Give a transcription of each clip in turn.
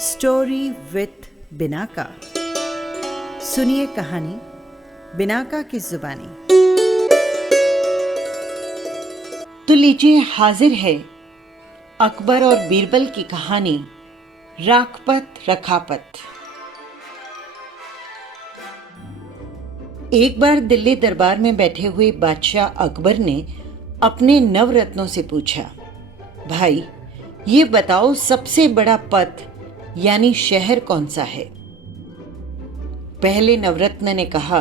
Story with Binaca. सुनिए कहानी Binaca की जुबानी। तो लीजिए, हाजिर है अकबर और बीरबल की कहानी राखपत रखापत। एक बार दिल्ली दरबार में बैठे हुए बादशाह अकबर ने अपने नवरत्नों से पूछा, भाई ये बताओ सबसे बड़ा पद यानी शहर कौन सा है। पहले नवरत्न ने कहा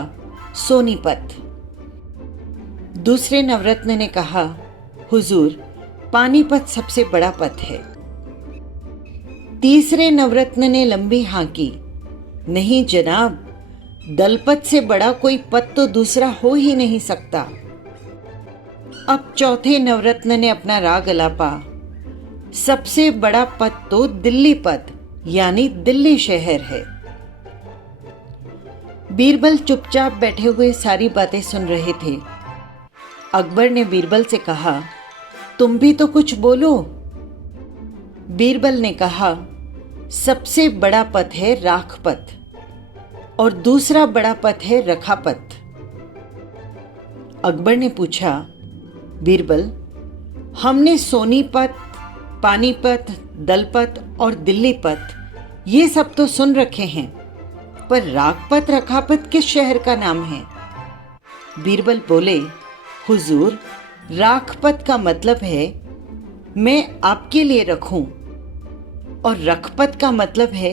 सोनीपत। दूसरे नवरत्न ने कहा हुजूर पानीपत सबसे बड़ा पद है। तीसरे नवरत्न ने लंबी हांकी, नहीं जनाब, दलपत से बड़ा कोई पद तो दूसरा हो ही नहीं सकता। अब चौथे नवरत्न ने अपना राग अलापा, सबसे बड़ा पद तो दिल्ली पद यानी दिल्ली शहर है। बीरबल चुपचाप बैठे हुए सारी बातें सुन रहे थे। अकबर ने बीरबल से कहा, तुम भी तो कुछ बोलो। बीरबल ने कहा, सबसे बड़ा पद है राखपत और दूसरा बड़ा पद है रखापत। अकबर ने पूछा, बीरबल, हमने सोनीपत, पानीपत, दलपत और दिल्लीपत ये सब तो सुन रखे हैं, पर राखपत रखापत किस शहर का नाम है? बीरबल बोले, हुजूर राखपत का मतलब है मैं आपके लिए रखूं और रखपत का मतलब है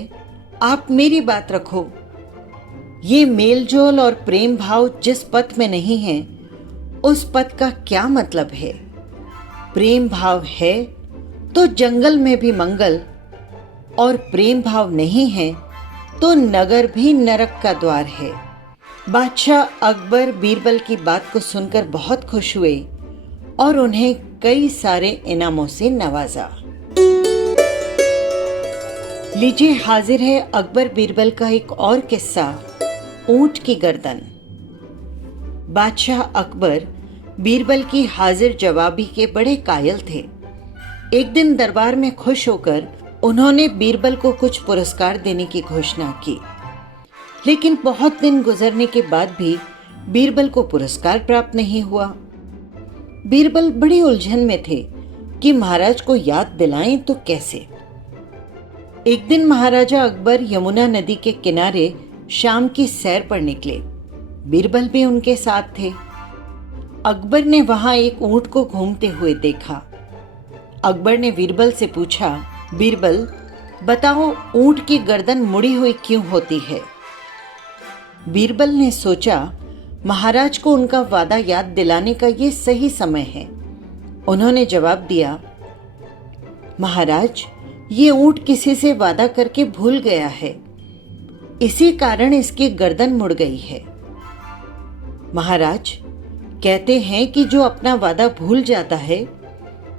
आप मेरी बात रखो। ये मेलजोल और प्रेम भाव जिस पद में नहीं है उस पद का क्या मतलब है? प्रेम भाव है तो जंगल में भी मंगल, और प्रेम भाव नहीं है तो नगर भी नरक का द्वार है। बादशाह अकबर बीरबल की बात को सुनकर बहुत खुश हुए और उन्हें कई सारे इनामों से नवाजा। लीजिए, हाजिर है अकबर बीरबल का एक और किस्सा, ऊंट की गर्दन। बादशाह अकबर बीरबल की हाजिर जवाबी के बड़े कायल थे। एक दिन दरबार में खुश होकर उन्होंने बीरबल को कुछ पुरस्कार देने की घोषणा की, लेकिन बहुत दिन गुजरने के बाद भी बीरबल को पुरस्कार प्राप्त नहीं हुआ। बीरबल बड़ी उलझन में थे कि महाराज को याद दिलाएं तो कैसे। एक दिन महाराजा अकबर यमुना नदी के किनारे शाम की सैर पर निकले। बीरबल भी उनके साथ थे। अकबर ने वहां एक ऊंट को घूमते हुए देखा। अकबर ने बीरबल से पूछा, बीरबल बताओ ऊंट की गर्दन मुड़ी हुई क्यों होती है? बीरबल ने सोचा महाराज को उनका वादा याद दिलाने का ये सही समय है। उन्होंने जवाब दिया, महाराज ये ऊंट किसी से वादा करके भूल गया है, इसी कारण इसकी गर्दन मुड़ गई है। महाराज कहते हैं कि जो अपना वादा भूल जाता है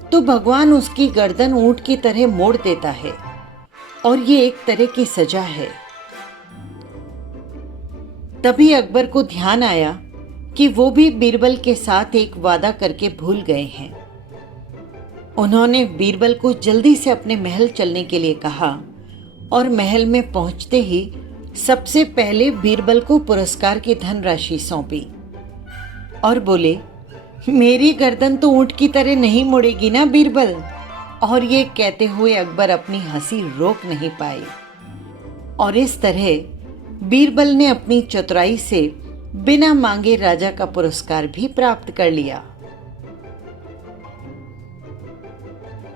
तो भगवान उसकी गर्दन ऊंट की तरह मोड़ देता है और ये एक तरह की सजा है। तभी अकबर को ध्यान आया कि वो भी बीरबल के साथ एक वादा करके भूल गए हैं। उन्होंने बीरबल को जल्दी से अपने महल चलने के लिए कहा और महल में पहुंचते ही सबसे पहले बीरबल को पुरस्कार की धनराशि सौंपी और बोले, मेरी गर्दन तो ऊंट की तरह नहीं मुड़ेगी ना बीरबल। और ये कहते हुए अकबर अपनी हंसी रोक नहीं पाए और इस तरह बीरबल ने अपनी चतुराई से बिना मांगे राजा का पुरस्कार भी प्राप्त कर लिया।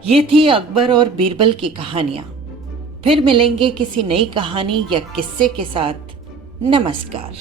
ये थी अकबर और बीरबल की कहानियां। फिर मिलेंगे किसी नई कहानी या किस्से के साथ। नमस्कार।